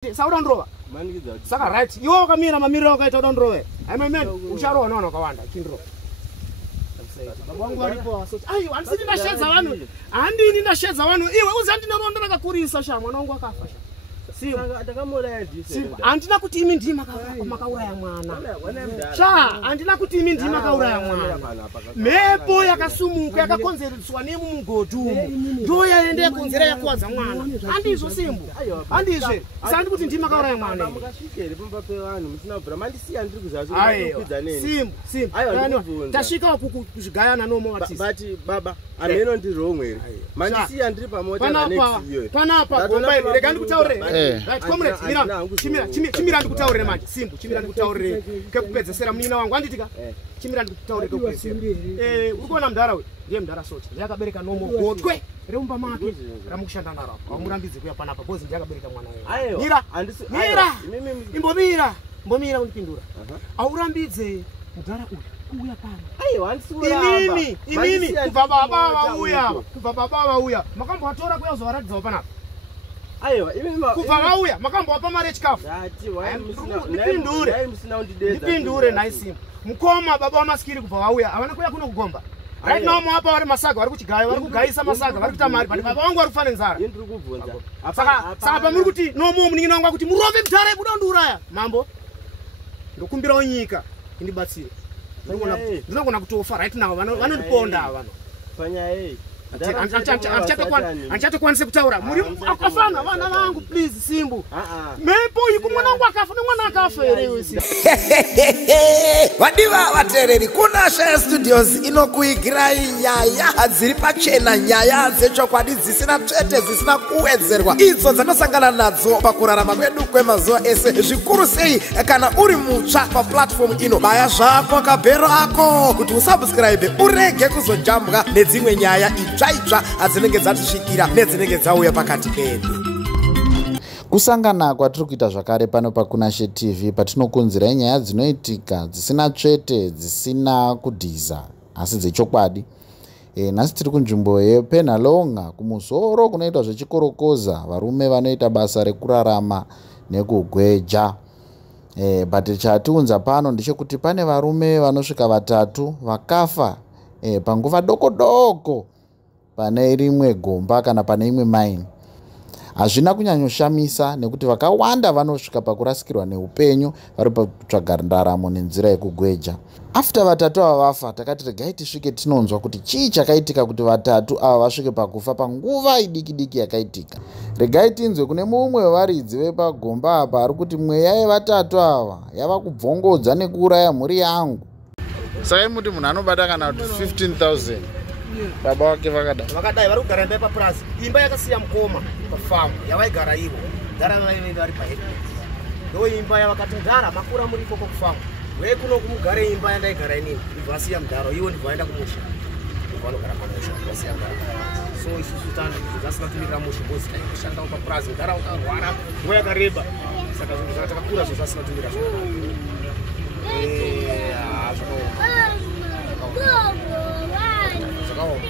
Saudandrova. Saka right. Iwo kamira mamiriro akaita udandrove. Amen. Ucharo unaona kawanda chindro. Baba wangu alipo asoti. Ayo, andisini ndashedza vanhu. Handini ndashedza vanhu. Iwe uzandi naronda nakakurisa sha mwana wangu akafa sha. Saka atakamuraya ndise. Andina kuti imi ndima makauraya mwana. Sha, andina kuti imi ndima makauraya mwana. Mepo yakasumuka yakakonzereswa nemumugodhumu. Ndo yaende konzera yakwadza mwana. Andizvo Simbu. Andizve. Sandi kuti ndima makauraya mwana. Mukashikere pamba pe vanhu mutina bvura mandisiya ndiri kuzazo kukwidza neni. Simbu. Tasvika kuzvigayana nomowatisi. Bati baba ameno ndiri romweri. Mandisiya ndiri pamota next year. Panapa gomba rega ndikutaurire. Right, comrade, chimira ndikutaurire manje. Simbu, chimira ndikutaurire kekupedzesera munina wangu anditika. Chimira ndikutaurire kekupedzesera. Urikuona mudhara uyu ndiye mudhara socha. Ndiyakabereka nomugotwe reumba make ramukushanda naro. Amurambidze kuya panapa bozi ndiyakabereka mwana wewe. Mira. Mbomira unipindura. Aurambidze mudhara uyu kuya pana. Ayo handisikuramba. Inini kubva baba vauya. Makambo watora kuya uzovaradza panapa. Aiwa, kubva vauya makambo wapa mari echikafu. Ndipindure naisi. Mukoma baba wamasikiri kubva vauya havana kuya kuno kugomba. Right now mwapa vari masaga vari kuchigaya vari kugaisa masaga vari kuita mari but baba vangu vari kufana nzara. Saka pamuri kuti nomo munin'ina wangu kuti murove mudhara yebuda undiuraya. Mambo ndokumbirawo nyika indibatsire. Ndinogona kutofa right now vanondiponda ava. Fanya Anchatokwanise kutaura. Muri akafana vana vangu please Simbu. Mepo yuko mwana wangu akafa nomwana akafa ere wese. Vadiva vatereri kuna Shaya Studios inokuigirai nyaya dziri pachena, nyaya dzechokwadi dzisina tsvete dzisina kuwedzerwa idzo dzanosangana nadzo pakurarama kwedu kwemazuva ese. Zvikuru sei kana uri mutsva paplatform ino, baya zvako akabhero ako kuti usubscribe urege kuzojambwa nedzimwe nyaya itsva adzinenge dzatisvikira nedzinenge dzauya pakati pedu. Kusangana kwatiri kuita zvakare pano paKunashe TV patinokunzira nyaya dzinoitika dzisina tsvete dzisina kudhiza asi dzechokwadi. Nhasi tiri kunzvimbo yePenhalonga kumusoro kunoitwa zvechikorokoza varume vanoita basa rekurarama nekugweja. But chatiunza pano ndechekuti pane varume vanosvika 3 vakafa panguva doko pane rimwe gomba kana pane imwe mine. Hazvina kunyanyoshamisa nekuti vakawanda vanosvika pakurasikirwa neupenyu vari pakutsvaga ndaramo nenzira yekugweja. After 3 ava vafa takati regai tisvike tinonzwa kuti chii chakaitika kuti 3 ava vasvike pakufa panguva idiki yakaitika. Regai tinzwe kune mumwe wevaridzi vepagomba apa ari kuti mweya ye3 ava yava kubvongodza nekuuraya mhuri yangu. Saka muti munhu anobata kana 15,000 baba wake vakadai vari kugara imba yepaplaza. Imba yakasiya mukoma pafamu yavaigara ivo. Ndara vainenge vari paheadquarters. Ndo imba yavakati mudhara makura muri ikoko kufamu. We kuno kumugare imba yandaigara inini. Ndibva vasiya mudhara ivo ndibva vaenda kumusha. Ndibva vanogara pamusha vasiya mudhara. So isusu tanda dzasina kumirira musha bozi taishanda paplaza mudhara ukarwara nguva yakareba. Saka zvinhu zvakatakakura zvo zvasina kumirira zvakanaka.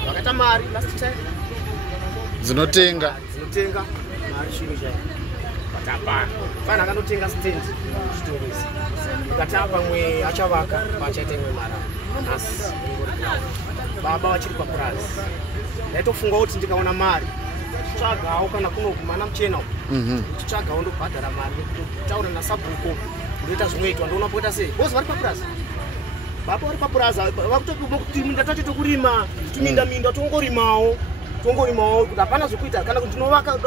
Vakata mari last time dzinotenga mari chiro chai patapa fana akanotenga stand chitorisi ukatapa mwe achavaka pachaita imwe mara asi baba vachiri paplaza ndaitofunga kuti ndikaona mari tsvagawo kana kuno kumana muchena tsvagawo ndobhadhara mari taura nasabhuko ndoita zvinoitwa ndoona poita sei bozi vari paplaza. Baba vari paplaza vakuti minda tacho tokurima tuminda tongorimawo kuti hapana zvokuita kana kuti ndinovaka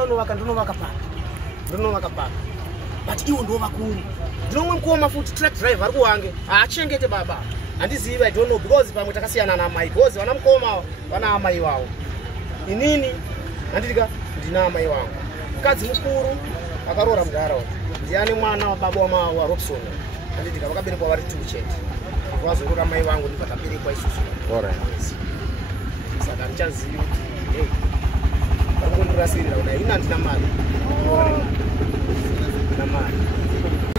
paka but iwo ndo vakuru. Ndinomwe mukoma futi truck driver ari kuwange haachengete baba handizivi I don't know because pamwe takasiyana namai because vana mukoma vana amai vavo. Inini handitika ndina amai vangu. Mukadzi mukuru akaroora mudharaunda ndiani mwana wababa waRobson handitika vakaberekwa vari 2 chete. Wazorora mai vangu ndivakaberekwa isusu. Saka ndichazivi kuti varikundirasirira kudai ina ndina mari.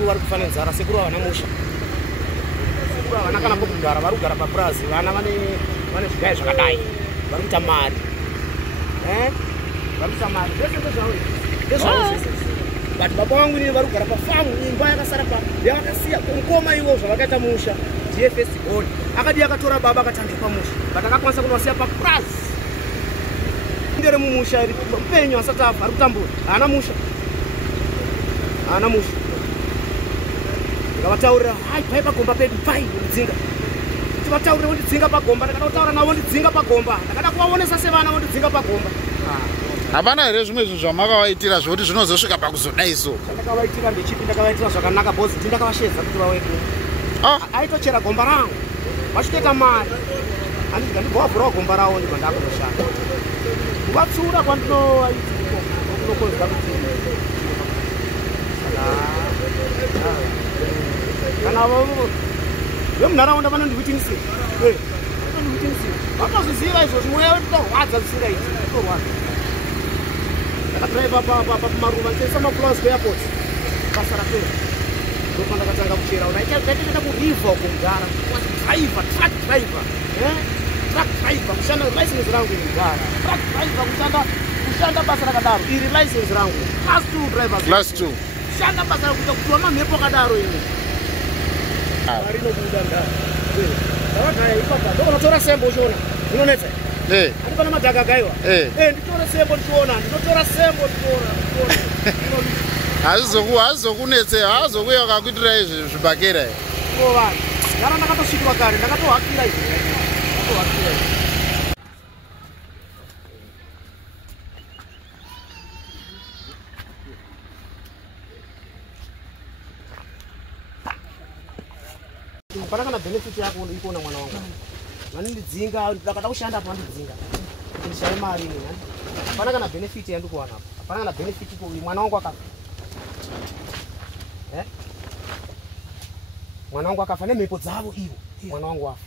Vari kufana nzara sekuru havana musha. Sekuru havana kana pokugara vari kugara paplaza. Vana vane zvigayo zvakadai vari kuita mari. Vari kuita mari. Ndezvavo but baba wangu ni vari kugara pafamu imba yakasara pa yakasiya kumukoma ivo zvavakaita musha DFS gold akadi akatora baba akatangira pamusha but akakwanisa kunosiya papras ndere mumusha iri upenyu asati abva ari kutambura haana musha ndikavataurira hai pai pagomba pedu pai ndidzinga kuti vataurire wondidzinga pagomba ndakada kutaura navo ndidzinga pagomba ndakada kuvaonesa sevana wondidzinga pagomba hapana here zvimwe zvinhu zvamakavaitira zvokuti zvinozosvika pakuzodaiso chandakavaitira ndechipi ndakavaitira zvakanaka bhosi ndi ndakavashedza kuti vawedu aitochera gomba rangu vachitoita mari handiti ndibovhurawo gomba ravo ndibva ndakunoshanda kuvatsura kwandinokunokonzera kuti kana vemunharaunda vanondivitinisi vanozviziva izvozvi mweya wedu torwadza zvisingaiti torwadza ndakadhiraiva pamaruva ndichaisa maflowers kuairport basa rapera ndopa ndakatanga kuchera ndaitoenda kurivha uko mugara truck driver kushanda license rangu mugara truck driver kushanda basa rakadaro iri license rangu class 2 drivers kushanda basa rakuita kuti wamamhepo akadaro ini marinobuda ndavagaya ipapa ndokunotora sembo uchiona zvinonetsa andi pana madhaka agaiwa nditore sembo ndichiona ndinotora sembo ndichiona hazizokunetsei haazokuya wakakuitira izvi zvibhakera vanhu gara ndakatosvikirwa kare ndakatohakira izvi hapana kana benefit yako ikuona mwana wangu vanondidzinga ndakada kushanda apa vandidzinga kuti ndishaye mari ini hapana kana benefit yandikuwana apa hapana kana benefit mwana wangu akafa mwana wangu akafa nemhepo dzavo ivo mwana wangu afa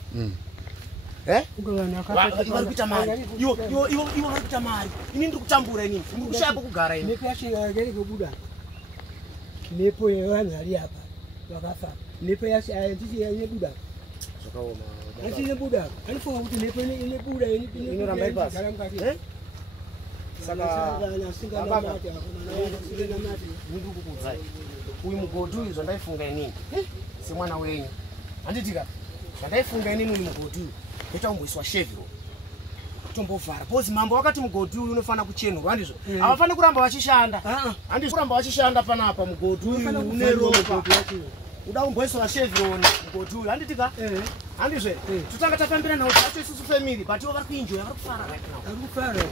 vari kuita mari ivo vari kuita mari ini ndiri kutambura inini ndiri kushaya pokugara ini mhepo yevanhu vari apa vakafa mhepo yandisi inebuda zvakaoma asi inebuda anofunga kuti mhepo inebuda inoramba ipasi saka ndiri kukuudzai uyu mugodhi uyu zvandaifunga inini semwana wenyu handitika zvandaifunga inini uyu mugodhi uyu ndoita kumboiswa shevhiro tombovhara bhozi mambo wakati mugodhi uyu unofanira kuchenurwa handizvo havafani kuramba vachishanda handizvo kuramba vachishanda panapa mugodhi uyu une ropa uda kumboiswa shevhironi mugodhi uyu handitika handizve totanga tafambira nawo tacho isusu family but ivo vari kuenjoya vari kufara right now vari kufara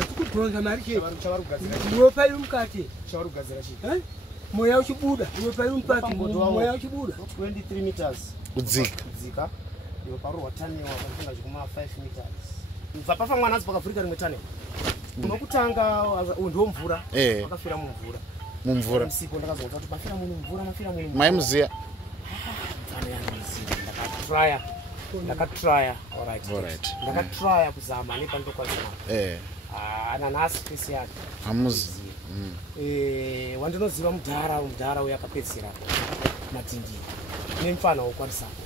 atikubhonza mari chavari kugadzira ropa iri mukati chavari kugadzira chii mweya uchibuda ropa iri mukati mweya uchibuda 23 meters kudzika ivo parohwa taniwa panofunga zvikuma 5 meters bva pafa mwana adzi pakavhurika rimwe taniwa unokutanga ndiwo mvura wakafira mumvura msipo ndakazonza kuti mafira munhu mvura maimuziya ndakatrya ndakatrya kuzama nepandokwazima ananasi pesi yake hamuzi wandinoziva mudhara uyo akapedzisira matindi nemufana wokwarisapo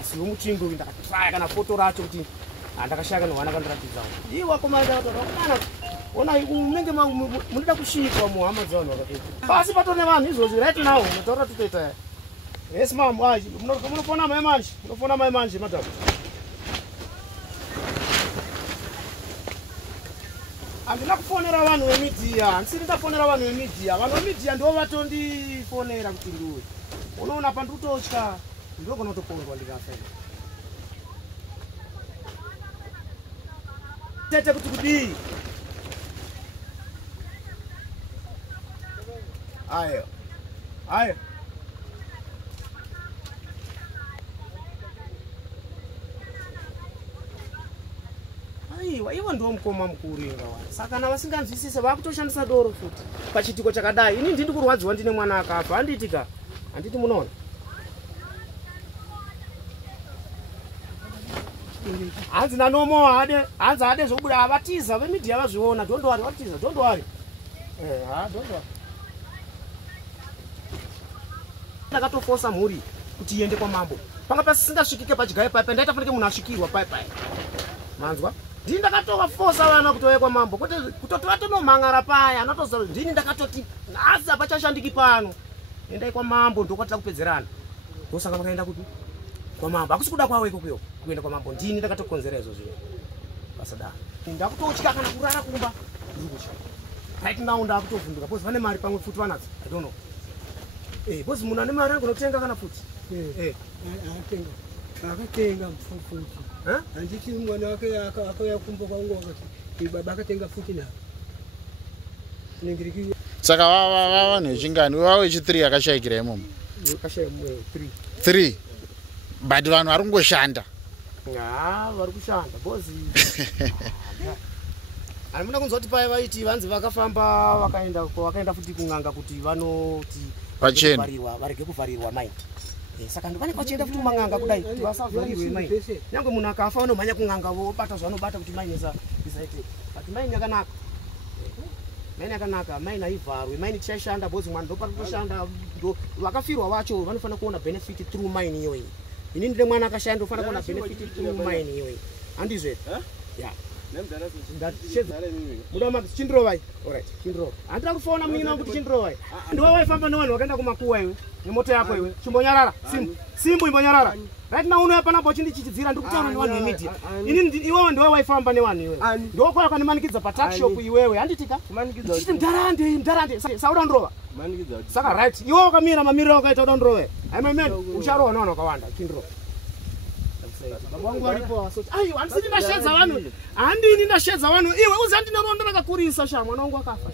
asi womuchingo uyu ndakatrya kana foto racho kuti ndakashaka nohwana kandiratidzawo iwakomana ona unenge munoda kusvikwa muhama dzavanhu vakapeta pasi patone vanhu izvozvi right now mutaura totoita yes mam munofona mai manje madam handina kufonera vanhu vemidiya handisiri ndafonera vanhu vemidiya vanhu vemidiya ndo vatondifonera kuti ndiwe unoona pandikutotya ndogona kutokondwa ndikafa tete kuti kudii ayo aiwa ivo ndiwo mukoma mukuru inga wani saka kana vasinganzwisise vakutoshandisa doro futi pachitiko chakadai ini ndindi kurwadziwa ndine mwana akafa handitika handiti munoona hanzi nanomo hanzi hade zvobuda havatiza vemidiya vazviona dondowari vatiza dondowari dondowari ndakatofosa mhuri kuti iende kwamambo panga pasisingasvikike pachigayo pai ndaita fanike munhu asvikirwa pai manzwa ndini ndakatovafosa vana kutovekwa mambo kutoti vatonomhang'ara paya anotoziva ndini ndakatoti nhasi hapachashandiki pano endai kwamambo ndokwatira kupedzerana ndosaka vakaenda kuti kwamambo hakusi kuda kwavo ikokuyoko kuenda kwamambo ndini ndakatokonzera izvo zvino pasadaro ndakutotya kana kurara kumba ndiri kutya right now ndakutovhunduka bcause vane mari pamwe futi vanadzo I don't know bcause munhu ane mari angonotenga kana futi akatenga futi handiti mwana wake akauya kumba kwangu akati baba akatenga futi navo ningiriki saka vanhu vechingani vava vechi3 akashayikira imomo akashaya 3 but vanhu vari kungoshanda vari kushanda bcause anomuda kunzwa kuti pai vaiti vanzi vakafamba vakaenda futi kun'anga kuti vanoti varege kuvharirwa maini saka ndovane vachienda futi kumang'anga kudai kuti vasavharirwe maini nyange munhu akafa vanomhanya kun'anga vobata zvanobata kuti maini isaite but maini yakanaka maini yakanaka maini haivharwe maini tichaishanda bcause mwana ndopari kutoshanda vakafirwa vacho vanofanira kuona benefit through maini iyoyi ini ndine mwana akashaya ndofanira kuona benefit through maini iyoyi handizve ya chindirovai alright chindirova handira kufaona munyina kuti chindirovai ndiwe waifamba nevanhu vakaenda kumakuwa iwe nemoto yako iwe chimbonyarara simbu imbonyarara right now unoya panapo chindichichidzira ndiri kutaura nevanhu vemedia ini iwewe ndiwe waifamba nevanhu iwewe ndokwaya ukanimanikidza patakshop iwewe handitika chiti mdarande sauda ndrova saka right iwe wakamira mamiriro wakaita uda ndrova aimamene ucharova nevanhu vakawanda chindirova handisini ndashedza vanhu handini ndashedza vanhu iwe uzi handina rondo rakakurisa sha mwana wangu akafa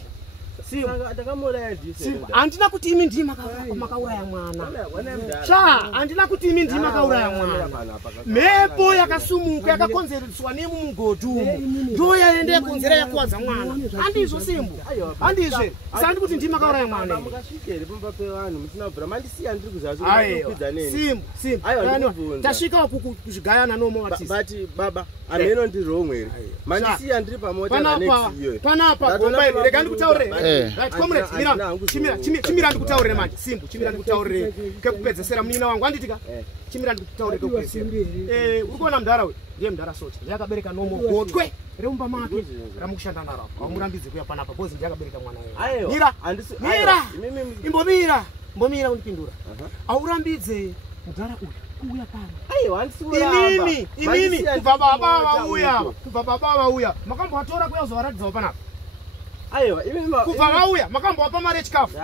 handina kuti imi ndii makauraya mwana sha handina kuti imi ndii makauraya mwana mhepo yakasumuka yakakonzereswa nemumugodhi umu ndo yaenda yakonzera yakuwadza mwana handizvo simbu handizve sandi kuti ndii makauraya mwana simbu tasvika kuzvigayana nomobati baba ameno ndiri romweri mandisiya ndiri pamota panapa gomba iri rega ndikutaurire chimira ndikutaurire manje simbu chimira ndikutaurire kekupedzesera munyina wangu handitika chimira ndikutaurire kekupedzesera uri kuona mudhara we ndiye mudhara socha ndiyakabereka nomo gotwe reumba make ramukushanda naro wamurambidze kuya panapa bcause ndiyakabereka mwana wewe mira imbomira undipindura aurambidze mudhara uyu kuuya pano inini kubva baba vauya makambovatora kuya uzovaradzawo panapa kubva vauya makambovapa mari yechikafu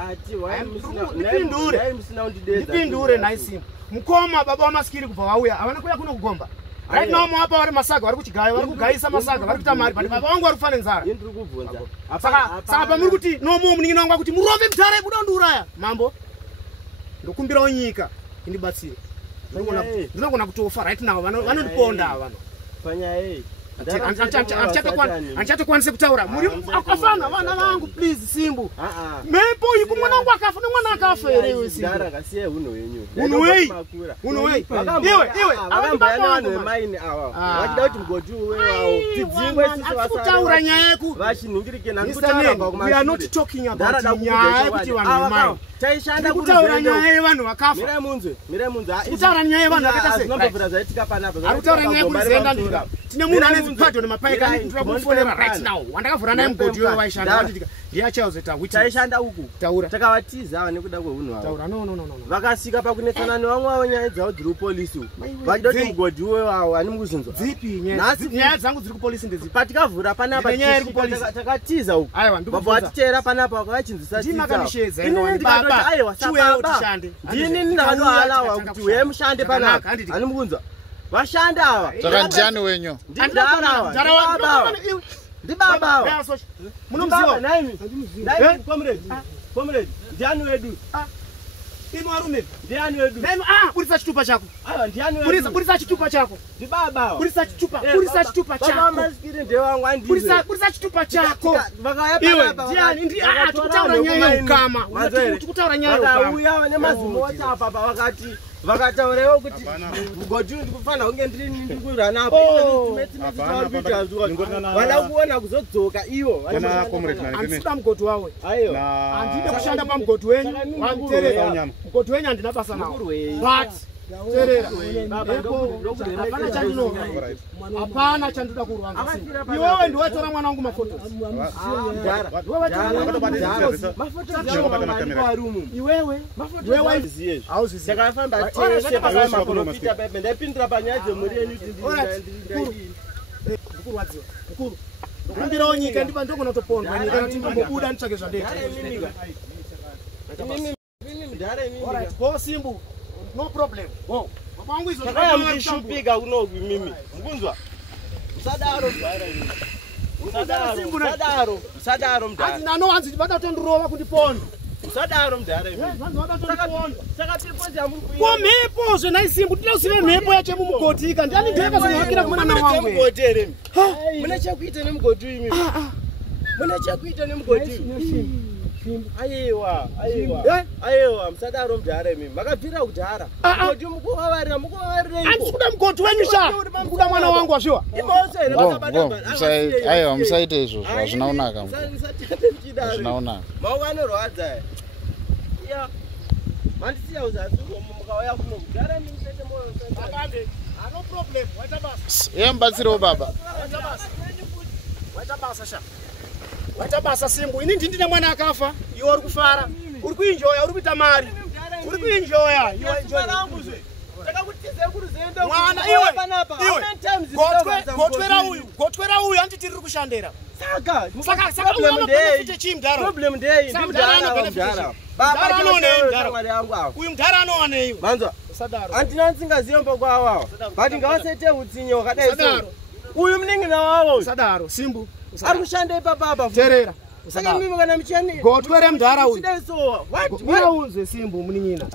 ndipindure nhai simba mukoma baba vamasikiri kubva vauya havana kuya kuno kugomba right now mavapa vari masaga vari kuchigaya vari kugayisa masaga vari kuita mari but baba vangu vari kufane nzara saka pamuri kuti nomo munin'ina wangu akuti murove mudhara ibuda undiuraya mambo ndokumbirawo nyika indibatsire ndinogona kutofa right now vanondiponda vano handichatokwanise kutaura muri akafana vana vangu please simbu mhepo iku mwana wangu akafa nemwana akafa here iwe simbuunhuwei kutaura nyaya yekuwe not talking about nyaya yekuti vanhu vemaini kutaura nyaya yevanhu vakafa kutaura nyaya yevanhu vakaitasearikutaura nyaya yekurizenda ndika tine munhu anenzi padyo nemapaika ndira kumufonera right now wandakavhura naye mugodhi wewe waishanda wanditika ndiyachazoita taishanda uku taura takavatiza ava nekuda kweunhu wavo taura no vakasvika pakunetsana nevamwe vavo nyaya dzavo dziri kupolisi uku vachida kuti mugodhi wewavo ani mukuzinzwa dzipi nyaya dzangu dziri kupolisi ndedzipi patikavhura panapa takatiza uku vabva vatiteera panapa vakavachinzisa ndini ndakatoalawa kuti uye mushande panapa ani mukunzwa vashanda ava saka ndiani wenyu ndibaba munomuziva comrade ndiani wedu imo arume ndiani wedu burisa chitupa chako burisa chitupa chako ndibaba burisa chitupa chako masikiri ndewangu andiwe burisa chitupa chako iwe ndiani ndi tukutaura nyaya yeukama tukutaura nyaya yeukama vakauya nemazimota apa vakati vakataurewo kuti mugodhi ndikufanira kunge ndirikurwa napo vada kuona kuzodzoka ivo handisida mugodhi wawe handide kushanda pamugodhi wenyu wamutereza mugodhi wenyu handina basa nawo but Terera. Hapana chanduda kuruanga. Iwewe ndio watora mwana wangu mafoto. Iwewe au sisi Takafamba tese baba profita bebe ndapindira panyaje muri yenyu mkuru wadziwa. Mkuru. Ndiro onyika ndiba ndoko natopondwa nyika ndimbobuda nditsvake zvandete. mimi mdare mimi. Alright, go Simbu. No problem. Go. Mwangu izo Takaya mshupika unoku mimi. Mkunzwa. Usadaro mdare mimi. Usadaro mdare. Asi nano wanzi vada tondurova kundiponda. Usadaro mdare mimi. Vanhu vada tondiponda. Saka tipo jamuri kuyi. Ko mhepo zvenai Simbu tinoda kuziva mhepo yacho mumugotika. Ndiani ndeka zvinowakira kumana na wangu. Mugoti ere. Muna chakuita nemugoti mimi. Muna chakuita nemugoti. Aiwa musadaro mudhara mimi makabvira kudhara mugoti mukuvavarira andikuda mugoti wenyu sha kuda mwana wangu wazviwa aiwa musaite izvo zvazvinaunaka zvinaunaka maoko anorwadza iya mandisiya uzasi mukauya kuno kudhara mimi sete no problem waita basa mubatsirewo baba waita basa sha waita basa Simbu ini ndine mwana akafa iwe uri kufara uri kuenjoya uri kuita mari uri kuenjoya iwe enjoy mwana iwe gotwera uyu anditi riri kushandira saka uyu anobhenefite chii mudhara problem ndei mudhara baba uyu mudhara anowanei manzwa andina ndisingaziyomba kwawawa but ngavasete utsinye wakadai uyu muningina wavo sadaro Simbu ari kushanda ipapapa terera saka mimi kana micheni gotwere mudhara uyu what Simbu munin'ina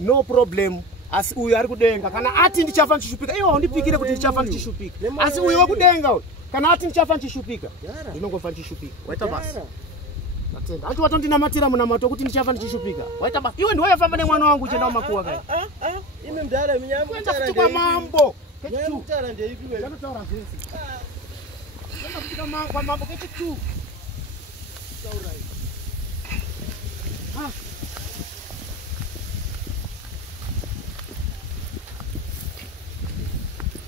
no problem asi uyu ari kudenga kana ati ndichafa ndichishupika iwo undipikire kuti ndichafa ndichishupika asi uyu wekudenga uyu kana ati ndichafa ndichishupika ndinongofa ndichishupika waita basa atenda anti watondinamatira munamato kuti ndichafa ndichishupika waita basa iwe ndiwayafamba nemwana wangu uchienda kumakuwa kai imi mudhara kuenda kwa mambo mutara ndeipiwe ndanotaura zvese kuenda kwa mambo kechitu taurai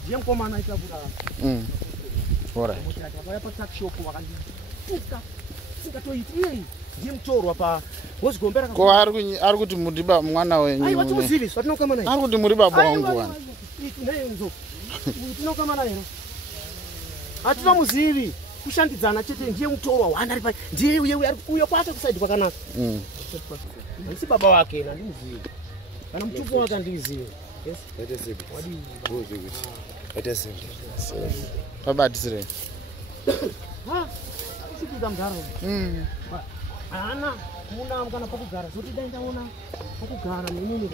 ndiye mukomana aita kudaro vaya patakshop vakandituka singatoiti iyei ndiye mutorwa pa wozigombera ko ari kuti muri mwana wenyu aiwa timuzivi zvatinoukama naye ari kuti muri baba wangu wani nayenzo tinoukama naye hatinomuzivi kushandidzana chete ndiye mutorwa wandari pa ndiye uye kwake kusaidi kwakanaka handisi baba wake nandimuzivi kana mutupu wake andizivi pabatisire kusvukidza mudharo hana muna kana pokugara zoti dai ndaona pokugara nemini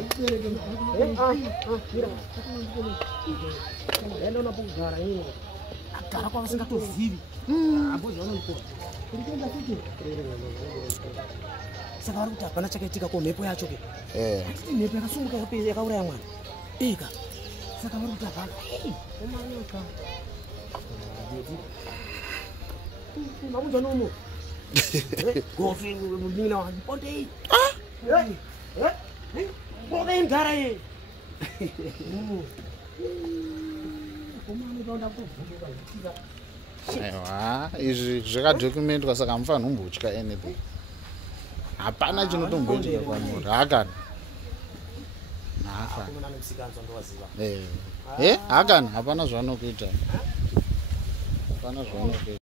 ndaona pokugara ino agara kwavasingatozivi saka vari kuti hapana chakaitika ko mhepo yacho ke atiti mhepo yakasumuka yakauraya mwana eka saka vari kuti hapana omanaka mamunzwa nomo gofi mudin'ina wangu pondei bokai mudhara ye aiwa izvi zvakadokumentwa saka hamufanhi kumbotya anything hapana chinotomboitika kwamuri hakani hakani hapana zvanokuita hapana zvanokuita